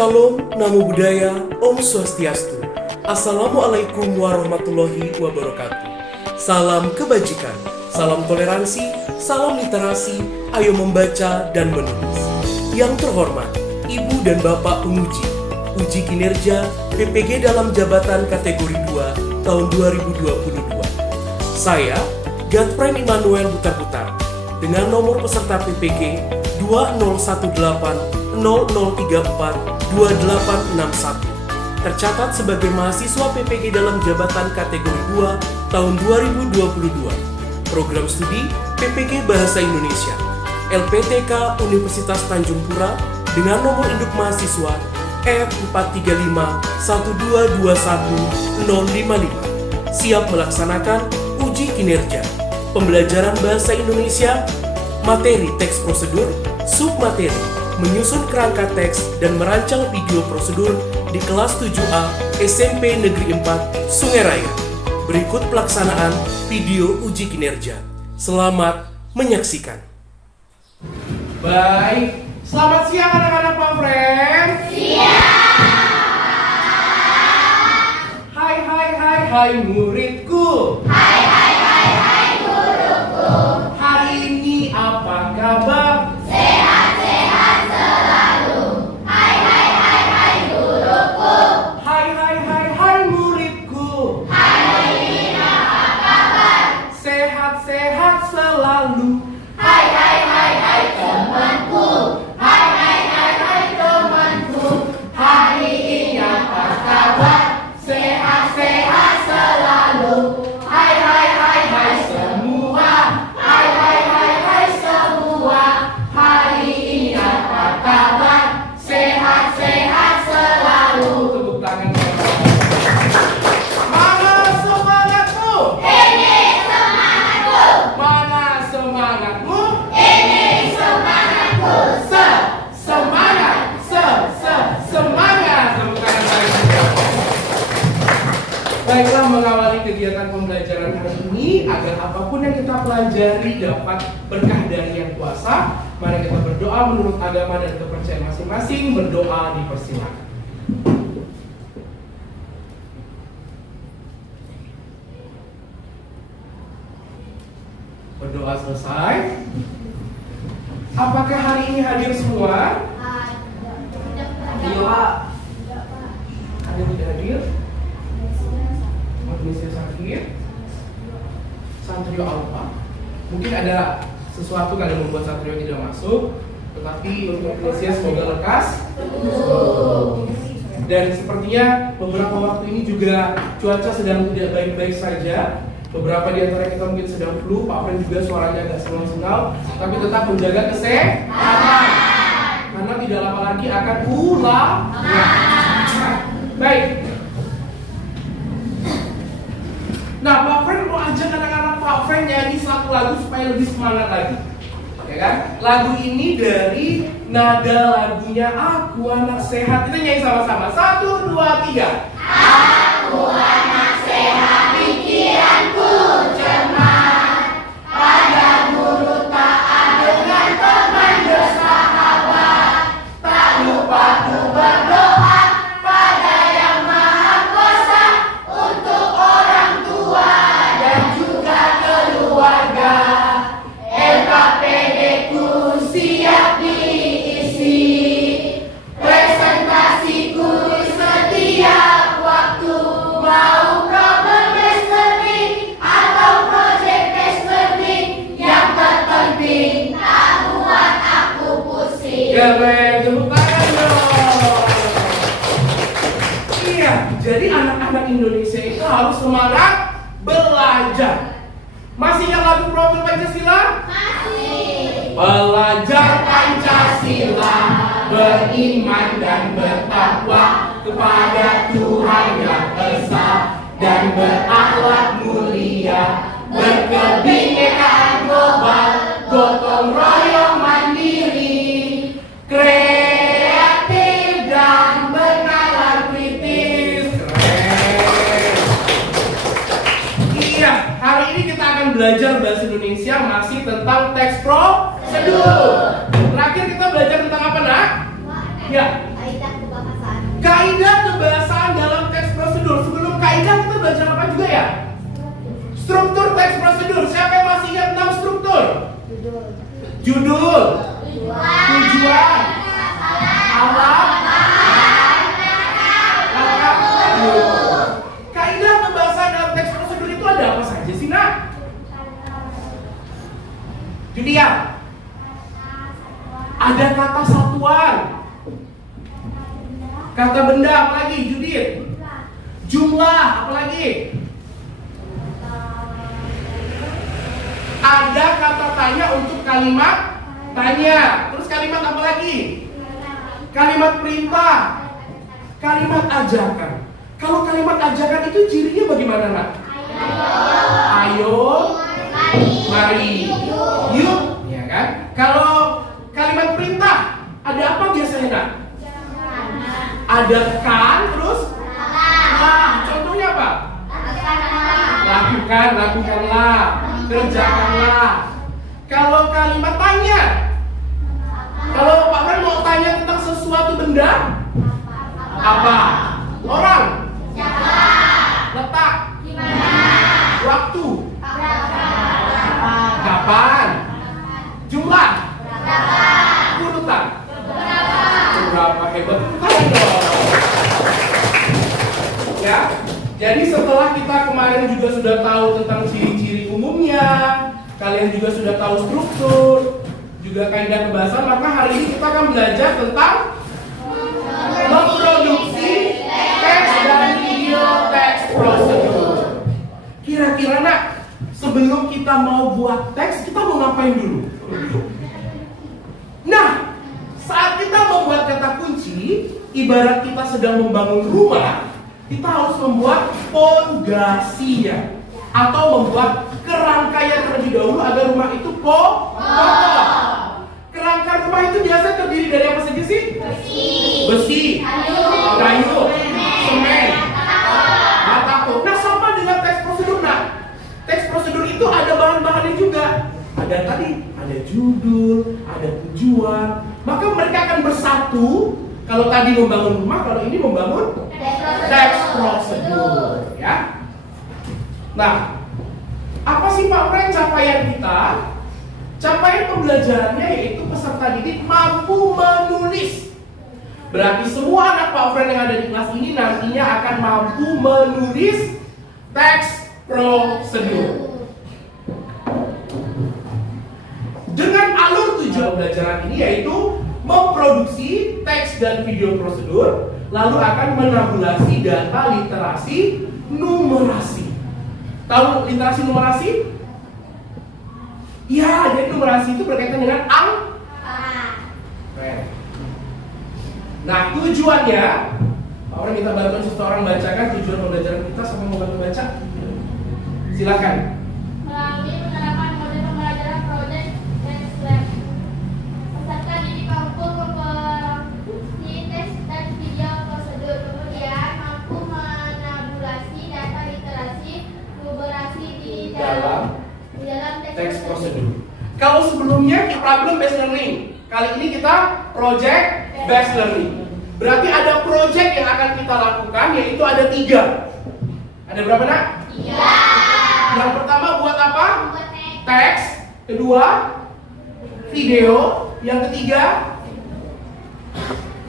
Shalom, Namo Buddhaya, Om Swastiastu. Assalamualaikum warahmatullahi wabarakatuh. Salam kebajikan, salam toleransi, salam literasi, ayo membaca dan menulis. Yang terhormat, Ibu dan Bapak penguji, uji kinerja PPG dalam jabatan kategori 2 tahun 2022. Saya, Godfrey Immanuel Butar-Butar, dengan nomor peserta PPG 2018-0034-2861, tercatat sebagai mahasiswa PPG dalam jabatan kategori 2 tahun 2022. Program studi PPG Bahasa Indonesia, LPTK Universitas Tanjung Pura, dengan nomor induk mahasiswa F4351221055, siap melaksanakan uji kinerja pembelajaran bahasa Indonesia, materi teks prosedur, submateri, menyusun kerangka teks dan merancang video prosedur di kelas 7A SMP Negeri 4 Sungai Raya. Berikut pelaksanaan video uji kinerja. Selamat menyaksikan. Baik, selamat siang anak-anak Pak Friend. Hai muridku. Hai guruku. Hari ini apa kabar? Sehat-sehat selalu. Hai guruku. Hai muridku. Hari ini apa kabar? Sehat-sehat selalu. Hai temanku. Hai temanku. Hari ini apa kabar? Sehat-sehat selalu. Hai semua. Hai semua. Hari ini apa kabar? Sehat-sehat selalu. Tepuk tangan. Mana semangatmu? Ini semangatku. Mana semangatmu? Ini semangatku. Semangat. Semangat. Tepuk tangan lagi. Baiklah, mengawali kegiatan pembelajaran hari ini, agar apapun yang kita pelajari dapat berkah dari Yang Kuasa, mari kita berdoa menurut agama dan kepercayaan masing-masing. Berdoa dipersilakan. Berdoa selesai. Apakah hari ini hadir semua? Iya. Ada yang tidak hadir? Indonesia sakit, Santrio Alfa. Mungkin ada sesuatu kali yang membuat Santrio tidak masuk, tetapi untuk Indonesia semoga lekas. Dan sepertinya beberapa waktu ini juga cuaca sedang tidak baik-baik saja. Beberapa di antara kita mungkin sedang flu, Pak Fren juga suaranya agak sengal-sengal, tapi tetap menjaga kesehatan. Karena tidak lama lagi akan pulang. Baik. Nah, Pak Fren mau ajak anak-anak Pak Fren nyanyi satu lagu supaya lebih semangat lagi. Ya kan? Lagu ini dari nada lagunya Aku Anak Sehat. Kita nyanyi sama-sama. 1, 2, 3. Aku anak sehat, pikiranku cermat. Pada guru taat dengan teman bersahabat. Tak lupa ku berdoa pada Yang Maha Kuasa untuk orang tua dan juga keluarga. LKPD ku siap diisi, presentasiku setiap waktu. Mau problem based learning atau project based learning, yang terpenting tak buat aku pusing. Keren, tepuk tangan dong. Iya, jadi anak-anak Indonesia itu harus semangat belajar. Masih ingat lagu Profil Pancasila? Masih. Belajar Pancasila, beriman dan bertakwa kepada Tuhan Yang Esa, dan berakhlak mulia, berkebinekaan global, gotong royong mandiri, kreatif dan bernalar kritis. Keren. Iya, hari ini kita akan belajar bahasa Indonesia masih tentang teks prosedur. Terakhir kita belajar tentang apa, Nak? Ya. Kaidah kebahasaan. Kaidah kebahasaan dalam teks prosedur. Sebelum kaidah kita belajar apa juga ya? Struktur teks prosedur. Siapa yang masih ingat 6 struktur? Judul, tujuan, alat, lengkap. Kaidah kebahasaan dalam teks prosedur itu ada apa saja sih, Nak? Julia. Ada kata satuan. Kata benda apa lagi, Judit? Jumlah apa lagi? Ada kata tanya untuk kalimat tanya. Terus kalimat apa lagi? Kalimat perintah. Kalimat ajakan. Kalau kalimat ajakan itu cirinya bagaimana, Nak? Ayo, mari, yuk, ya kan? Kalau kalimat perintah, ada apa biasanya, Nak? Ada kan, terus contohnya apa? Lakukan, lakukanlah, kerjakanlah. Kalau kalimat tanya, kalau Pak Fren mau tanya tentang sesuatu benda, apa? Orang, letak, waktu, kapan, jumlah, urutan, berapa hebat. Ya, jadi setelah kita kemarin juga sudah tahu tentang ciri-ciri umumnya, kalian juga sudah tahu struktur, juga kaidah kebahasaan, maka hari ini kita akan belajar tentang memproduksi teks dan video teks prosedur. Kira-kira, Nak, sebelum kita mau buat teks, kita mau ngapain dulu? Nah, saat kita membuat kata kunci, ibarat kita sedang membangun rumah, kita harus membuat fondasinya atau membuat kerangkaian terlebih dahulu agar rumah itu kokoh. Kerangka rumah itu biasa terdiri dari apa saja sih? Besi, kayu, semen, batako. Nah, sama dengan teks prosedur, Nah. Teks prosedur itu ada bahan-bahannya juga. Ada tadi, ada judul, ada tujuan. Maka mereka akan bersatu. Kalau tadi membangun rumah, kalau ini membangun teks prosedur, ya. Nah, apa sih Pak Fren capaian kita? Capaian pembelajarannya yaitu peserta didik mampu menulis. Berarti semua anak Pak Fren yang ada di kelas ini nantinya akan mampu menulis teks prosedur. Dengan alur tujuan pembelajaran ini yaitu memproduksi teks dan video prosedur, lalu akan menabulasi data literasi numerasi. Tahu literasi numerasi? Ya, jadi numerasi itu berkaitan dengan angka. Nah, tujuannya, Pak Fren minta bantuan seseorang bacakan tujuan pembelajaran kita. Siapa mau bantu baca? Silakan. Melalui penerapan model pembelajaran Project Test Lab, peserta didik mampu memproduksi teks dan video prosedur, kemudian mampu menabulasi data literasi numerasi di dalam teks prosedur. Kalau sebelumnya kita problem based learning, kali ini kita project based learning. Berarti ada project yang akan kita lakukan, yaitu ada 3. Ada berapa, Nak? 3. Yang pertama buat apa? Teks. Kedua, video. Yang ketiga,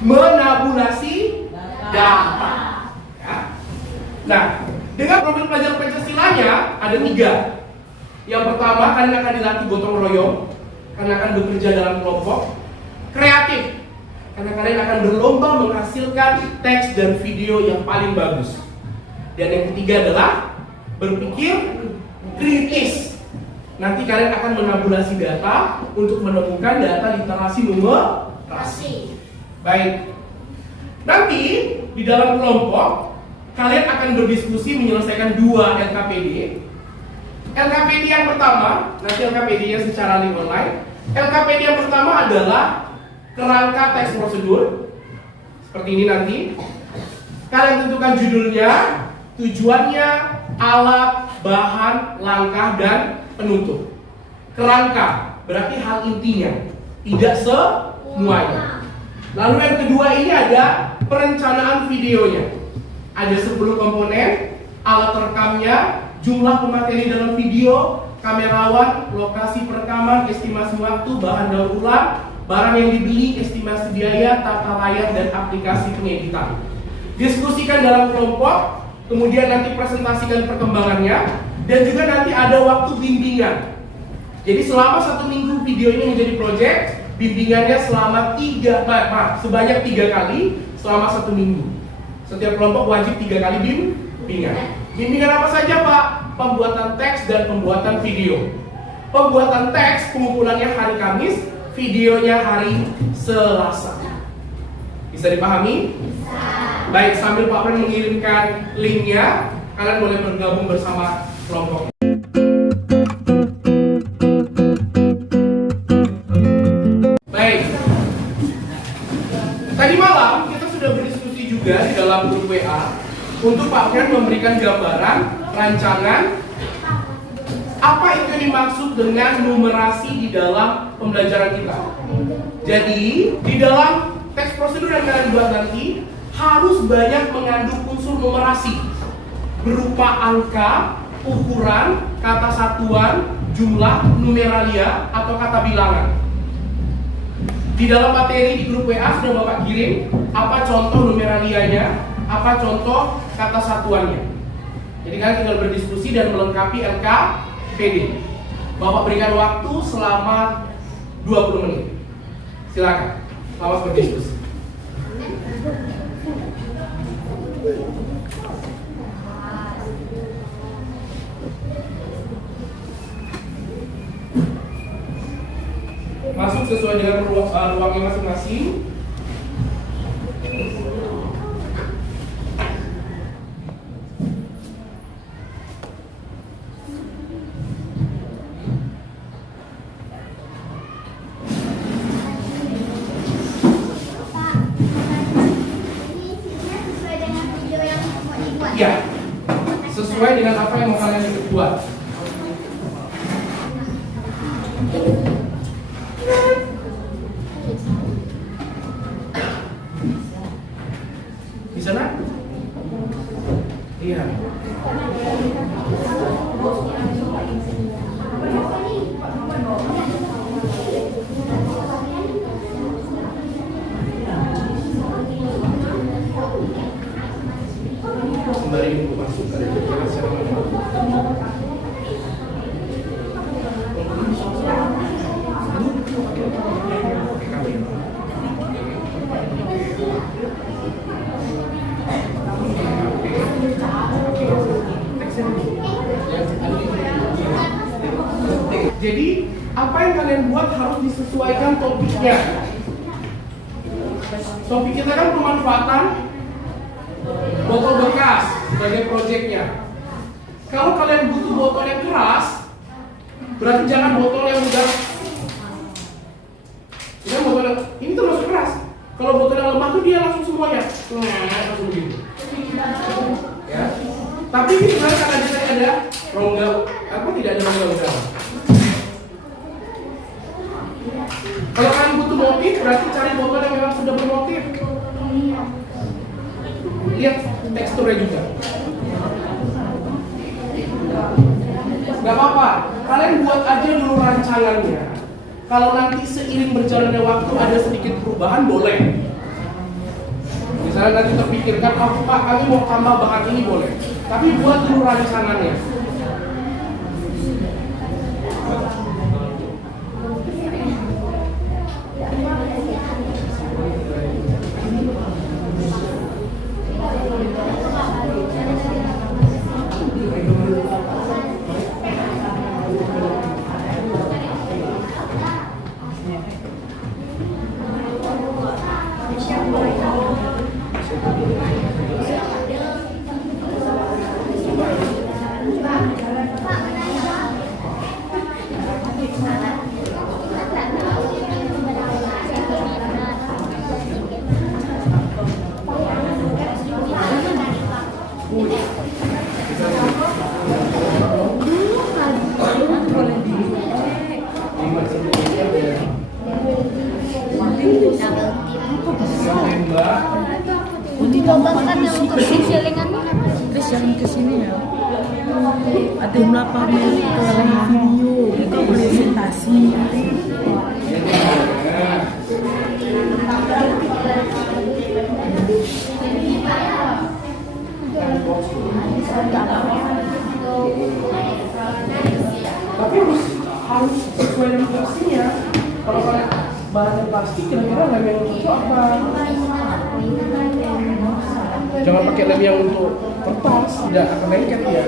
menabulasi data. Ya. Nah, dengan profil pelajar Pancasilanya ada 3. Yang pertama, kalian akan dilatih gotong royong, kalian akan bekerja dalam kelompok. Kreatif, karena kalian akan berlomba menghasilkan teks dan video yang paling bagus. Dan yang ketiga adalah berpikir kritis. Nanti kalian akan menabulasi data untuk menemukan data literasi numerasi. Baik. Nanti di dalam kelompok kalian akan berdiskusi menyelesaikan 2 LKPD. LKPD yang pertama, nanti LKPD-nya secara link online. LKPD yang pertama adalah kerangka teks prosedur. Seperti ini nanti. Kalian tentukan judulnya, tujuannya, alat, bahan, langkah, dan penutup. Kerangka berarti hal intinya, tidak semuanya. Lalu yang kedua ini ada perencanaan videonya. Ada 10 komponen, alat rekamnya, jumlah pemateri dalam video, kamerawan, lokasi perekaman, estimasi waktu, bahan daur ulang, barang yang dibeli, estimasi biaya, tata layar, dan aplikasi pengeditan. Diskusikan dalam kelompok, kemudian nanti presentasikan perkembangannya, dan juga nanti ada waktu bimbingan. Jadi selama 1 minggu video ini menjadi proyek, bimbingannya sebanyak 3 kali selama 1 minggu. Setiap kelompok wajib 3 kali bimbingan. Bimbingan apa saja Pak? Pembuatan teks dan pembuatan video. Pembuatan teks pengumpulannya hari Kamis, videonya hari Selasa. Bisa dipahami? Bisa. Baik, sambil Pak Pren mengirimkan linknya, kalian boleh bergabung bersama kelompok. Baik. Tadi malam kita sudah berdiskusi juga di dalam grup WA untuk Pak Pren memberikan gambaran rancangan apa itu yang dimaksud dengan numerasi di dalam pembelajaran kita. Jadi di dalam teks prosedur yang kalian buat nanti harus banyak mengandung unsur numerasi berupa angka, ukuran, kata satuan, jumlah, numeralia, atau kata bilangan. Di dalam materi di grup WA sudah Bapak kirim apa contoh numeralianya, apa contoh kata satuannya. Jadi kalian tinggal berdiskusi dan melengkapi LKPD. Bapak berikan waktu selama 20 menit. Silakan, selamat berdiskusi. Masuk sesuai dengan ruangnya masing-masing. Ya, sesuai dengan apa yang mau kalian buat. Di sana? Iya. Sembari ibu masuk dari pikiran secara Jadi apa yang kalian buat harus disesuaikan topiknya. Topik kita kan pemanfaatan botol bekas sebagai proyeknya. Kalau kalian butuh botol yang keras, berarti jangan botol yang udah botol yang, ini termasuk keras. Kalau botol yang lemah tuh dia langsung semuanya langsung begitu. Ya. Tapi ini sebenarnya karena di sini ada rongga, apa tidak ada rongga udara. Kalau kalian butuh motif, berarti cari botol yang memang sudah bermotif. Lihat teksturnya juga. Gak apa-apa, kalian buat aja dulu rancangannya. Kalau nanti seiring berjalannya waktu ada sedikit perubahan, boleh. Misalnya nanti terpikirkan, oh Pak, kami mau tambah bahan ini, boleh. Tapi buat dulu rancangannya. Untuk kan yang kursi silingannya terus yang kesini ya. Ada melakukan video, kita presentasi. Tapi harus sesuai dengan porsinya. Kalau bahannya plastik, kira-kira lem yang untuk itu apa? Jangan pakai lem yang untuk kertas, tidak akan lengket ya.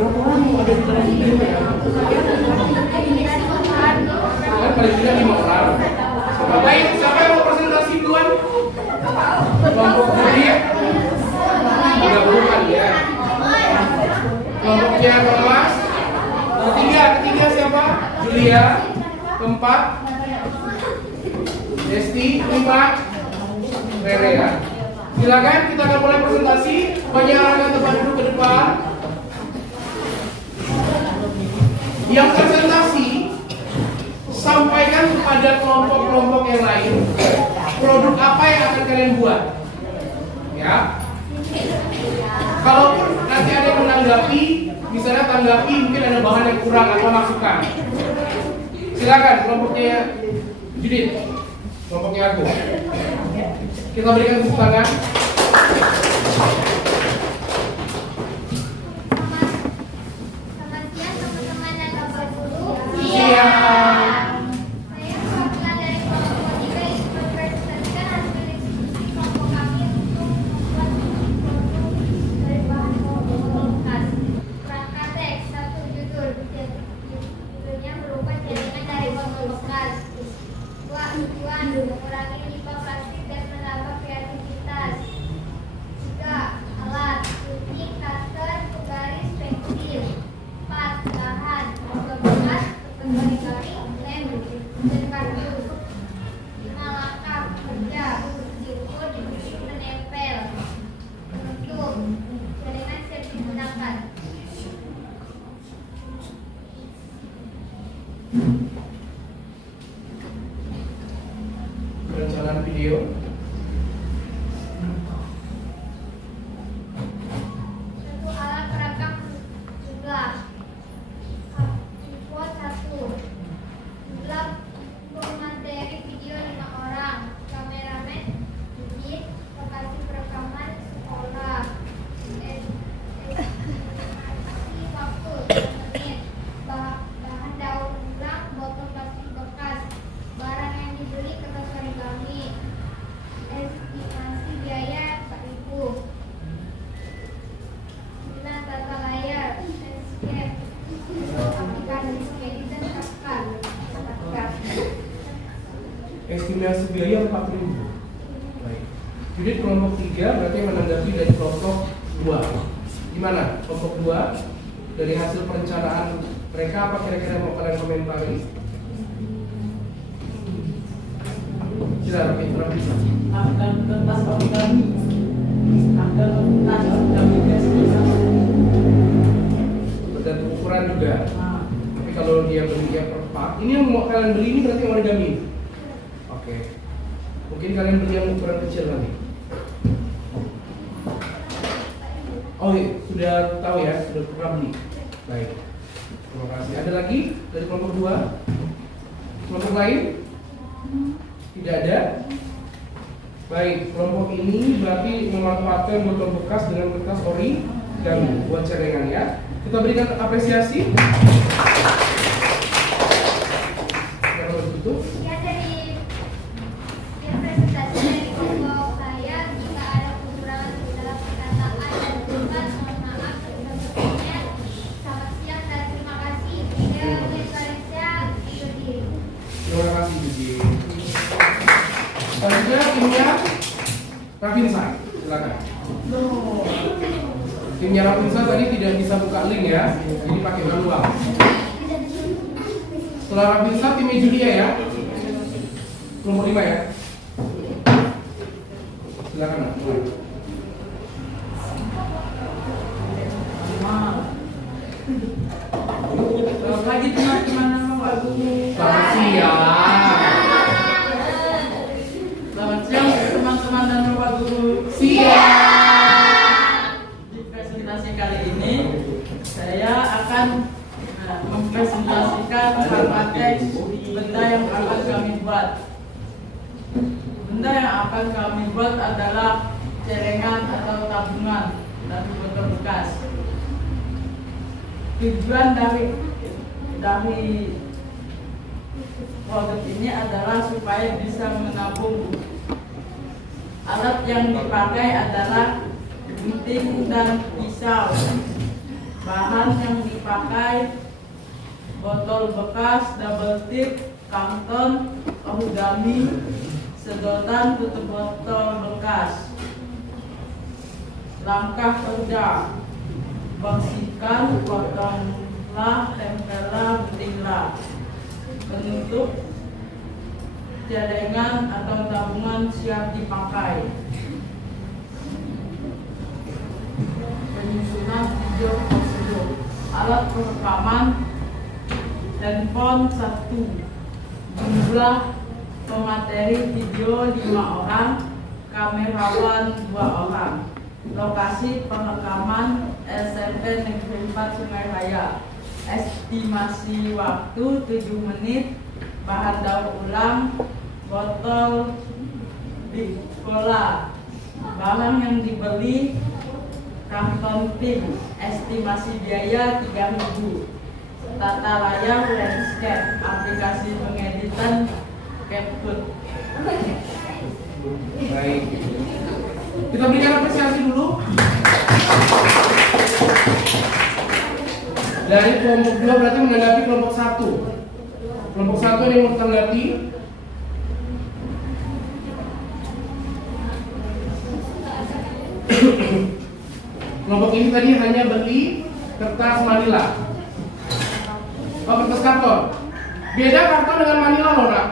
Berapa orang ada di dalam video ya? Paling tidak 5 orang. Baik, siapa yang mau presentasi duluan? Kelompok tadi udah bukan ya. Kelompoknya Thomas. Ketiga siapa? Julia. Keempat Desti. 5 Rere ya. Silakan, kita akan mulai presentasi. Banyak orang tempat duduk ke depan. Yang presentasi sampaikan kepada kelompok-kelompok yang lain produk apa yang akan kalian buat, ya. Kalaupun nanti ada yang menanggapi, misalnya tanggapi mungkin ada bahan yang kurang atau masukan, silakan kelompoknya Judith, kelompoknya aku. Kita berikan tepuk tangan. Selamat siang teman-teman dan Bapak Guru. Iya. Saya perwakilan dari kelompok 3 ingin mempresentasikan hasil diskusi kelompok kami untuk membuat produk dari bahan bekas. Kerangka teks, satu judul. Judulnya berupa jaringan dari botol bekas. 2. Tujuan mengurangi limbah plastik dan menambah kreativitas. 3. Alat, gunting, cutter, penggaris, pensil. 4. Bahan, botol bekas, kertas garing, lem, dan kardus. 5. Langkah kerja, diukur, diberi, menempel. Penutup, jaringan siap digunakan. Perencanaan video. Satu alat perekam jumlah. Siswa 1. Jumlah pemateri video 5 orang. Kameramen Judith. Lokasi perekaman sekolah. Estimasi waktu 2 menit. Bahan daur ulang botol plastik bekas. Barang yang dibeli kertas origami. Estimasi biaya 4.000. 9. Tata layar, landscape, untuk aplikasi Skedi dan CapCut. Estimasi biaya 4.000. Baik. Jadi kelompok 3 berarti yang menanggapi dari kelompok 2. Gimana? Kelompok 2 dari hasil perencanaan mereka apa kira-kira mau kalian komentari? Silakan Mitra bisa. Akan kertas origami. Akan kertas origami Bergantung ukuran juga. Tapi kalau dia beli dia per part, ini yang mau kalian beli ini berarti origami. Oke. Mungkin kalian beli yang ukuran kecil nanti. Oh iya, sudah tahu ya, sudah pernah beli. Baik. Terima kasih. Ada lagi dari kelompok 2? Kelompok lain? Tidak ada. Baik, kelompok ini berarti memanfaatkan botol bekas dengan kertas origami buat celengan ya. Kita berikan apresiasi. Kalau begitu, Sekian dari presentasi dari kelompok saya. Jika ada kekurangan dalam perkataan dan tulisan, mohon maaf sebesar-besarnya. Selamat siang dan terima kasih. Saya Valencia Judith. terima kasih Gigi. Selanjutnya timnya Rafinsa, silakan. Timnya Rafinsa tadi tidak bisa buka link ya, jadi pakai manual. Setelah Rafinsa timnya Julia ya, kelompok 5 ya. Silakan. Nak. pagi teman-teman nama Pak Guru. Selamat siang. Selamat siang teman-teman dan Pak Guru. Siang. Di presentasi kali ini saya akan mempresentasikan beberapa teks benda yang akan kami buat. Benda yang akan kami buat adalah celengan atau tabungan dan botol bekas. Tujuan dari produk ini adalah supaya bisa menabung. Alat yang dipakai adalah gunting dan pisau. Bahan yang dipakai botol bekas, double tip, kanton, origami, sedotan tutup botol bekas. Langkah kerja: bersihkan, potonglah, tempelah, guntinglah. Penutup celengan atau tabungan siap dipakai. Penyusunan video prosedur. Alat perekaman: handphone 1, jumlah pemateri video 5 orang, kamerawan 2 orang. Lokasi perekaman SMP Negeri 4 Sungai Raya. Estimasi waktu 7 menit. Bahan daur ulang botol Big Cola. Barang yang dibeli karton pink. Estimasi biaya 3.000. Tata layar landscape. Aplikasi pengeditan CapCut. Baik. Kita berikan apresiasi dulu. Dari kelompok 2 berarti menanggapi kelompok 1. Kelompok 1 yang mau tanggapi. Kelompok ini tadi hanya beli kertas manila. Oh, kertas karton. Beda karton dengan manila loh, Nak.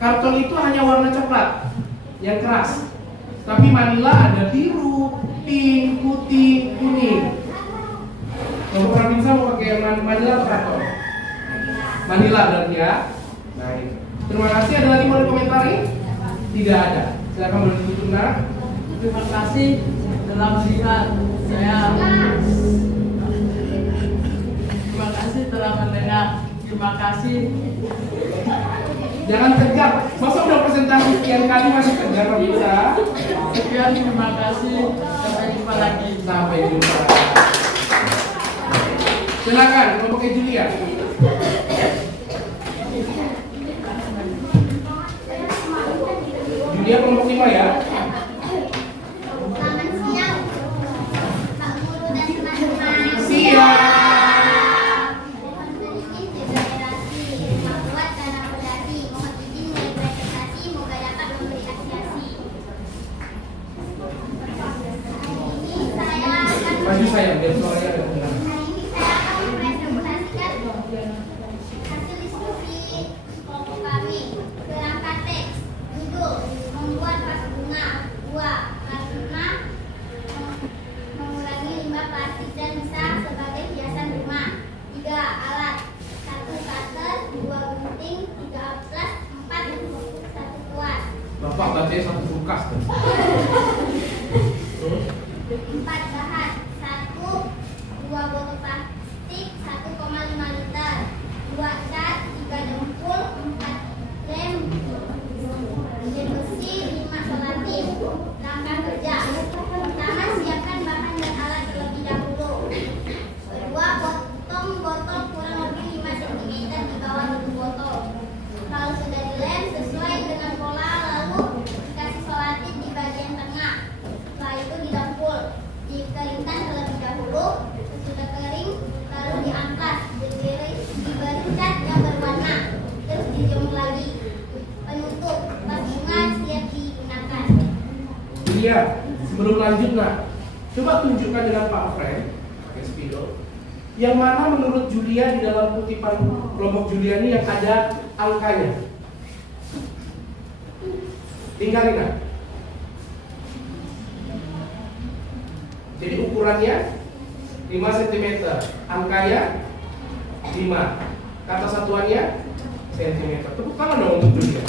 Karton itu hanya warna coklat yang keras. Tapi manila ada biru, pink, putih, kuning. Kelompok Rabinsa mau pakai manila atau karton? Manila berarti ya. Baik. Terima kasih. Ada lagi mau komentari? Tidak ada. Silakan boleh ditutup, Nak. Terima kasih telah melihat saya. Terima kasih telah mendengar. Terima kasih. Jangan tegar. Masa udah presentasi sekian kali masih tegar, Rabinsa? Sekian, terima kasih. Sampai jumpa lagi. Sampai jumpa. Silakan kelompok Julia. Julia kelompok 5 ya. Selamat siang, Pak Guru dan teman-teman. Siap. Mohon izin deklarasi, membuat dan akomodasi. Mohon izin dari presentasi, moga dapat memberi apresiasi. Hari ini saya akan Maju saya biar suaranya agak dengar. mempresentasikan hasil diskusi kelompok kami. Kerangka teks, judul membuat vas bunga. 2. Karena mengurangi limbah plastik dan bisa sebagai hiasan rumah. 3. Alat: 1 cutter, 2 gunting, 3 amplas, 4 1 kuas. Bapak katanya satu kulkas. 4 bahan: 1 2 botol plastik 1,5 liter, 2 cat, 3 dempul, 4 lem, mesin besi, 5 solatif. Langkah kerja: pertama, siapkan bahan dan alat terlebih dahulu. Kedua, potong botol kurang lebih 5 cm di bawah tutup botol. Kalau sudah dilem sesuai dengan pola, lalu dikasih solatif di bagian tengah. Setelah itu didempul, dikeringkan terlebih dahulu. Sesudah kering, lalu diamplas, diberi cat yang berwarna, terus dijemur lagi. Penutup: vas bunga siap digunakan. Julia, sebelum lanjut, Nak, coba tunjukkan dengan Pak Frank pakai spidol. Yang mana menurut Julia di dalam kutipan kelompok Julia ini yang ada angkanya? Tinggalin, Nak. Jadi ukurannya 5 cm, angkanya 5. Kata satuannya sentimeter. Tepuk tangan dong untuk dia.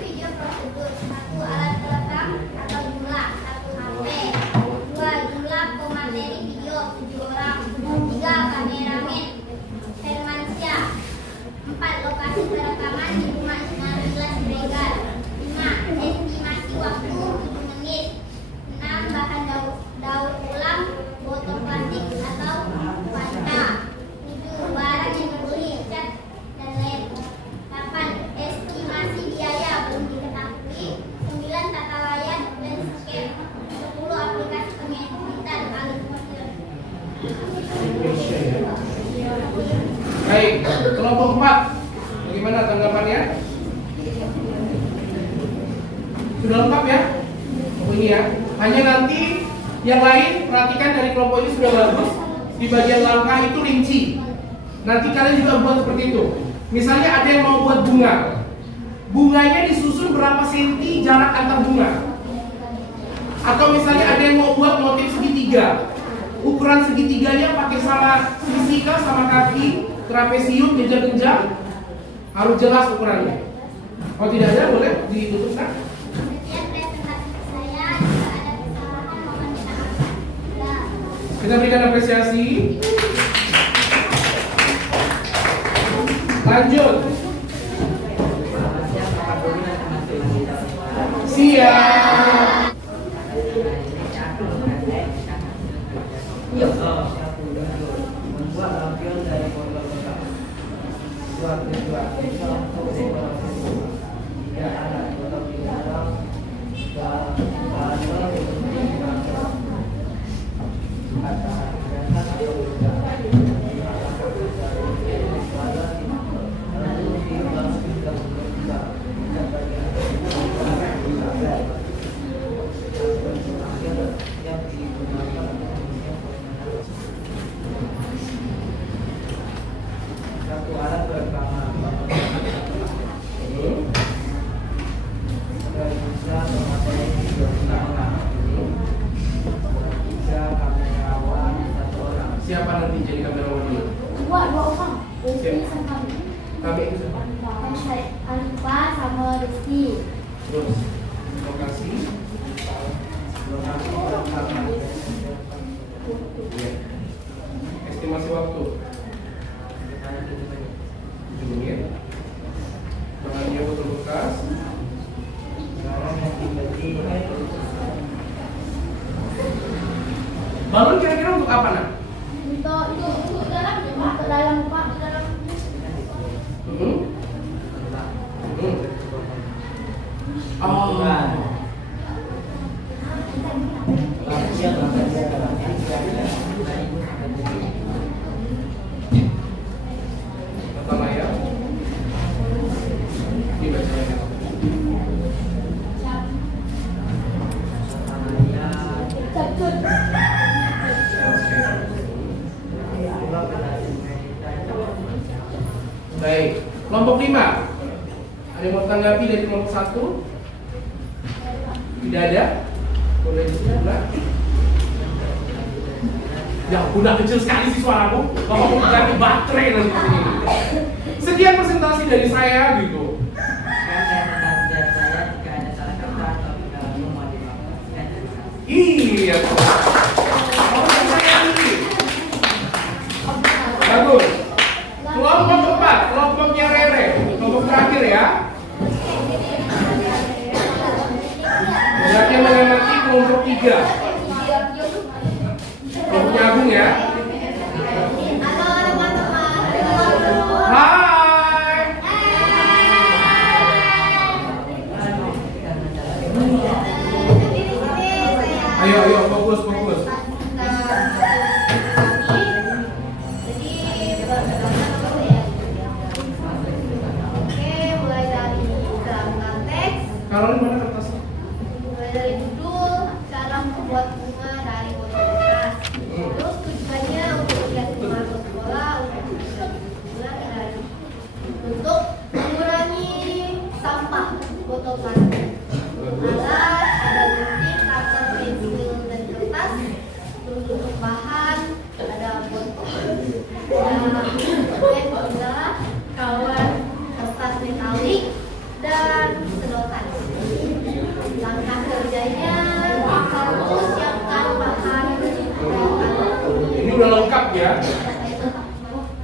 Video prosedur 1. Alat pelengkap atau jumlah 1 HP. 2. Jumlah pemateri video 7 orang. 3. Kameramen Hermansyah. 4. Lokasi perekaman di rumah 19 Regal. 5. Estimasi waktu 7 menit. 6. Bahan daur ulang botol plastik atau pasta. 7. Barang yang dibeli, cat dan lem. 8. Estimasi biaya belum diketahui. 9. Tata layar dan scan. 10. Aplikasi pengeditan alih fungsi. Baik, kelompok 4. Bagaimana tanggapannya? Sudah lengkap ya? Oh ini ya. Hanya nanti yang lain perhatikan dari kelompok ini sudah bagus. Di bagian langkah itu rinci. Nanti kalian juga buat seperti itu. Misalnya ada yang mau buat bunga. Bunganya disusun berapa senti jarak antar bunga. Atau misalnya ada yang mau buat motif segitiga. Ukuran segitiganya pakai sama sisi kah sama kaki, trapesium, meja genjang. Harus jelas ukurannya. Kalau tidak ada boleh ditutup kan? Sekian presentasi saya. Jika ada kesalahan mohon dimaafkan. Ya. Kita berikan apresiasi. Lanjut. Siap. Membuat lampion dari botol bekas. Buat tujuan untuk dekorasi. Tidak ada botol di dalam. Satu alat perekaman bisa memateri video ulang. Tiga kamerawan 1 orang. Siapa nanti jadi kamerawan dulu? Dua orang. Siap. Kami itu siapa? Alfa sama Rizky. Terus lokasi. Lokasi perekaman. Ya. Estimasi waktu 7 menit. Bahannya botol bekas. Barang yang dibeli Balon kira-kira untuk apa nak? Untuk dalam Pak, dalam Pak, dalam. Hmm? Hmm. Oh. lampion dalamnya 3.000 Pertama ya. Ini bacanya. Baik, kelompok 5. Ada yang mau tanggapi dari kelompok 1? Tidak ada? Boleh disebelah. Ya, udah kecil sekali sih suaraku. Bapak mau ganti baterai nanti di sini. Sekian presentasi dari saya gitu. Iya. Mau saya ini. Bagus. Kelompok keempat, kelompoknya Rere. Kelompok terakhir ya. Berarti mengamati kelompok 3. Kelompoknya Agung ya. Halo teman-teman. Hai. Ayo fokus. Mulai dari kerangka teks, Kalau di mana kertasnya? mulai dari judul, cara membuat bunga dari botol bekas. Terus tujuan ya.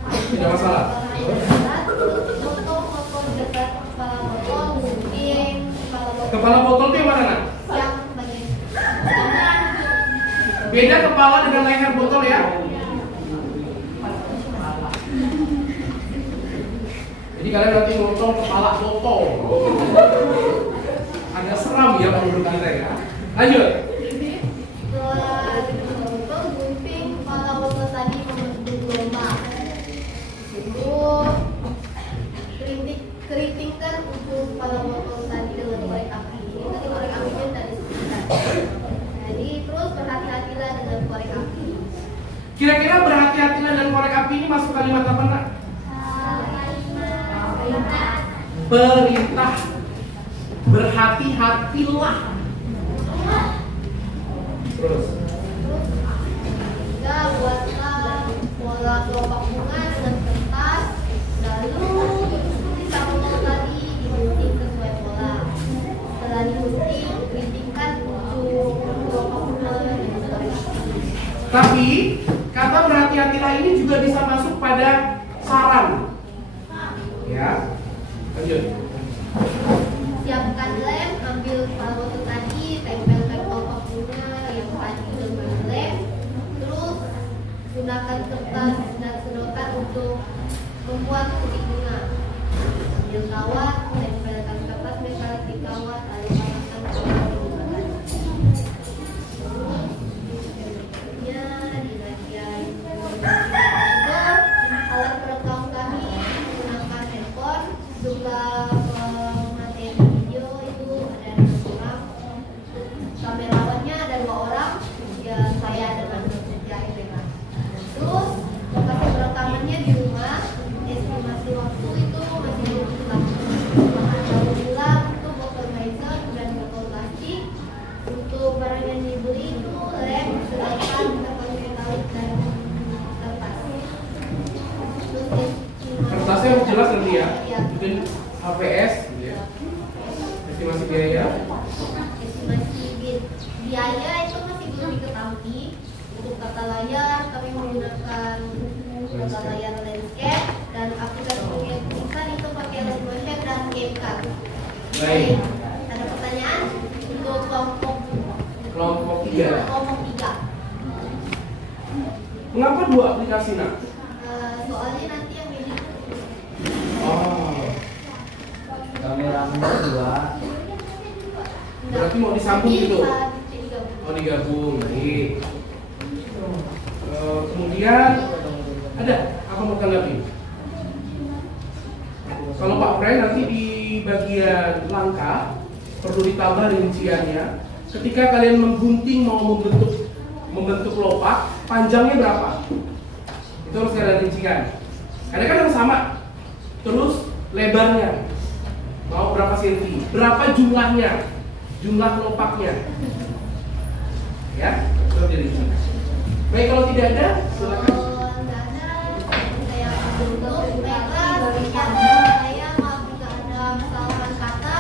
Tidak masalah. Kepala botol itu yang mana, Nak? Beda kepala dengan leher botol ya. Jadi kalian nanti ngotong kepala botol. Agak seram ya menurut kita ya. Lanjut. Keritingkan ujung kepala botol tadi dengan korek api. Itu korek apinya dari sekitar. Jadi terus berhati-hatilah dengan korek api. Kira-kira berhati-hatilah dan korek api ini masuk kalimat apa, Nak? Perintah. Berhati-hatilah. Terus. Juga buatlah pola kelopak bunga dengan kertas. Lalu tulis botol tadi digunting sesuai pola. Setelah digunting, keritingkan ujung kelopak bunga dengan korek api. Tapi kata berhati-hatilah ini juga bisa masuk pada saran. Ya. Lanjut. Siapkan lem, ambil kepala botol tadi, tempelkan kelopak bunga yang tadi dengan lem. Terus gunakan kertas dan sedotan untuk membuat putik bunga. Ambil kawat, tempelkan kertas merah di kawat, lalu panaskan kelopak bunga. Selanjutnya di bagian alat perekam kami menggunakan handphone. Jumlah materi video itu ada 6 orang. Kamerawannya ada 2 orang. Ya saya dengan kerja SPK. Terus lokasi perekamannya di rumah. Estimasi waktu itu masih belum tetap. Baru pulang itu botol Kaiser dan botol plastik. Untuk barang yang dibeli itu lem, sedotan, kertas metalik dan kertas. Terus Kertasnya harus jelas nanti ya. Iya. Mungkin HPS gitu ya. Estimasi biaya. Estimasi biaya itu masih belum diketahui. Untuk tata layar kami menggunakan tata layar landscape dan aplikasi pengiriman itu pakai Lensmotion dan CapCut. Baik. Ada pertanyaan untuk kelompok Kelompok 3. kelompok 3. Mengapa 2 aplikasi, Nak? Soalnya nanti yang milih Oh, Kameramennya 2. berarti mau disambung gitu? bisa digabung. Mau digabung, baik. Kemudian ada apa mau tanggapi? Kalau Pak Pray nanti di bagian langkah perlu ditambah rinciannya. Ketika kalian menggunting mau membentuk lopak, panjangnya berapa? Itu harus kalian rincikan. Karena kan yang sama. Terus lebarnya mau berapa senti? Berapa jumlahnya? Jumlah lopaknya. Ya, itu dirincikan. Baik, kalau tidak ada, silakan. Kalau nggak ada, saya tutup. Baiklah, saya maaf jika ada kesalahan kata.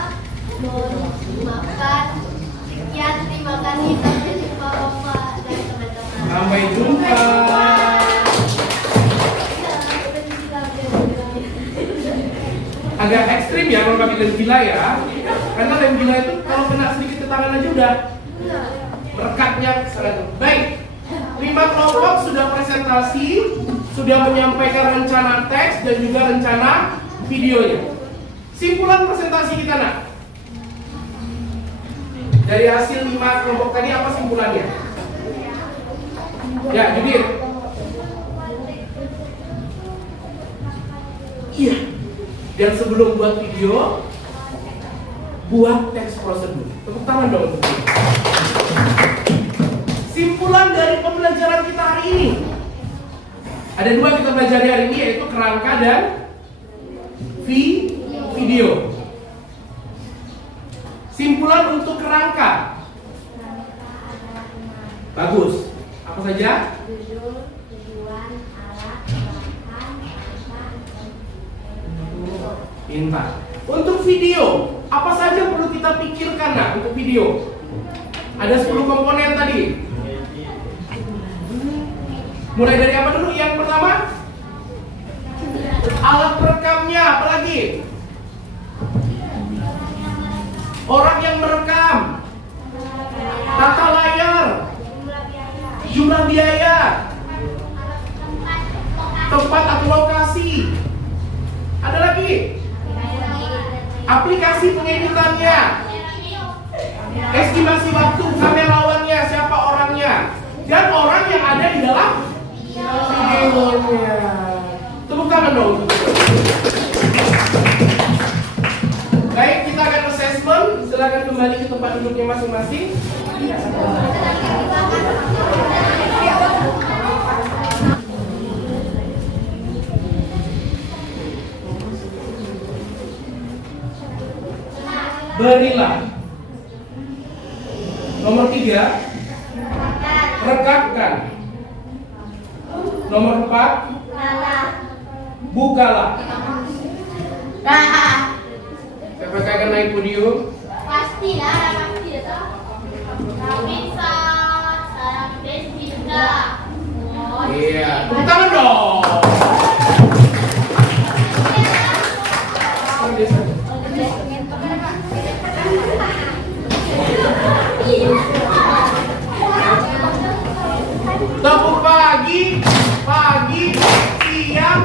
Mohon dimaafkan. Sekian, terima kasih. Sampai jumpa Bapak dan teman-teman. Sampai jumpa. Agak ekstrim ya kalau pakai lem gila ya. Karena lem gila itu kalau kena sedikit ke tangan aja udah merekatnya sangat baik. 5 kelompok sudah presentasi, sudah menyampaikan rencana teks dan juga rencana videonya. Simpulan presentasi kita, Nak. Dari hasil 5 kelompok tadi apa simpulannya? Ya, Judit. Iya. Dan sebelum buat video, buat teks prosedur. Tepuk tangan dong untuk dia. Simpulan dari pembelajaran kita hari ini. Ada 2 kita pelajari hari ini, yaitu kerangka dan video. Simpulan untuk kerangka. Bagus. Apa saja? Judul, tujuan, alat, bahan, Pintar. Untuk video, apa saja perlu kita pikirkan, Nak, untuk video? Ada 10 komponen tadi. Mulai dari apa dulu? Yang pertama, alat perekamnya, apalagi? Orang yang merekam, tata layar, jumlah biaya, tempat atau lokasi. Ada lagi? Aplikasi pengeditannya, estimasi waktu, kamerawannya, siapa orangnya, dan orang yang ada di dalam videonya. Tepuk tangan dong. Baik, kita akan assessment. Silakan kembali ke tempat duduknya masing-masing. Berilah. Nomor 3, rekapkan. Nomor 4, bukalah. Siapa yang akan naik podium? Pastilah, pasti ya toh. Bisa, sarang besi juga. Iya, tepuk tangan dong. Tepuk pagi, siang,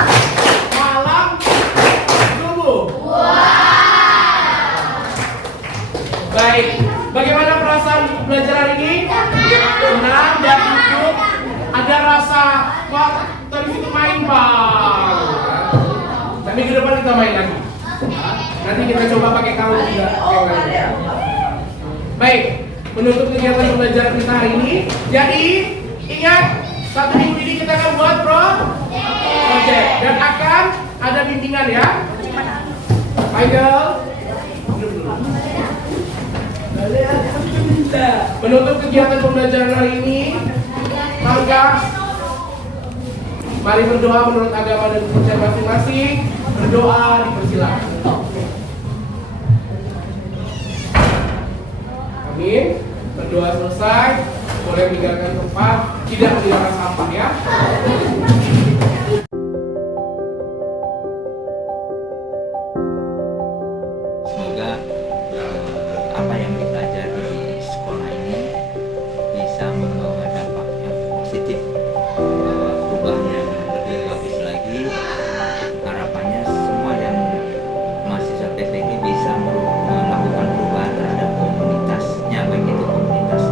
malam, subuh. Baik, bagaimana perasaan belajar hari ini? Senang dan hidup. Ada rasa, wah, tadi itu main bang. Tapi ke depan kita main lagi. Nanti kita coba pakai kamu juga. Baik, menutup kegiatan pembelajaran kita hari ini. Jadi, ingat, 1 minggu ini kita akan buat project dan akan ada bimbingan ya. Michael, menutup kegiatan pembelajaran hari ini, maka mari berdoa menurut agama dan kepercayaan masing-masing. Berdoa dipersilakan. Amin. Berdoa selesai, boleh meninggalkan tempat, tidak meninggalkan sampah ya. Semoga apa yang dipelajari di sekolah ini bisa membawa dampak yang positif, membawa perubahan yang lebih bagus lagi. Harapannya semua yang mahasiswa TPG bisa melakukan perubahan terhadap komunitasnya, baik itu komunitas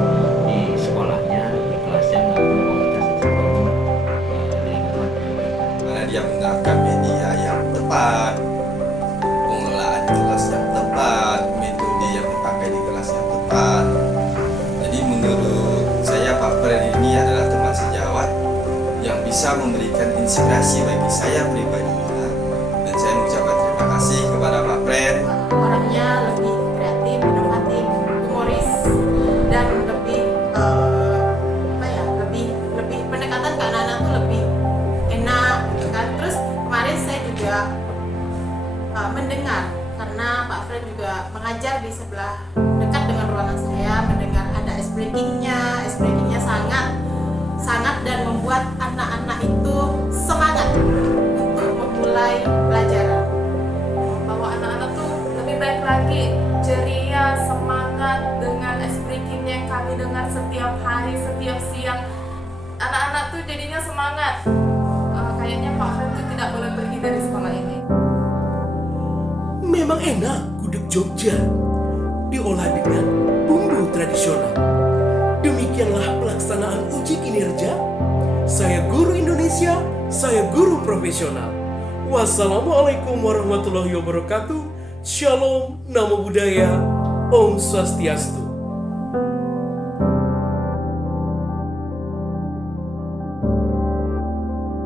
di sekolahnya, di kelasnya, maupun komunitas di lingkungan. Karena dia menggunakan media yang tepat, pengelolaan kelas yang tepat, metode yang dipakai di kelas yang tepat. Jadi menurut saya Pak Pren ini adalah teman sejawat yang bisa memberikan inspirasi bagi saya pribadi. Dan saya mengucapkan terima kasih kepada Pak Pren. Orangnya lebih kreatif, inovatif, humoris, dan lebih lebih pendekatan ke anak-anak tuh lebih enak gitu kan. Terus kemarin saya juga mendengar, karena Pak Fred juga mengajar di sebelah dekat dengan ruangan saya, mendengar ada ice breakingnya sangat dan membuat anak-anak itu semangat untuk memulai pelajaran. Bahwa anak-anak tuh lebih baik lagi, ceria, semangat dengan ice breaking yang kami dengar setiap hari, setiap siang. Anak-anak tuh jadinya semangat. Kayaknya Pak Fred tuh tidak boleh pergi dari sekolah ini. Memang enak gudeg Jogja, diolah dengan bumbu tradisional. Demikianlah pelaksanaan uji kinerja. Saya guru Indonesia, saya guru profesional. Wassalamualaikum warahmatullahi wabarakatuh. Shalom, Namo Buddhaya, Om Swastiastu.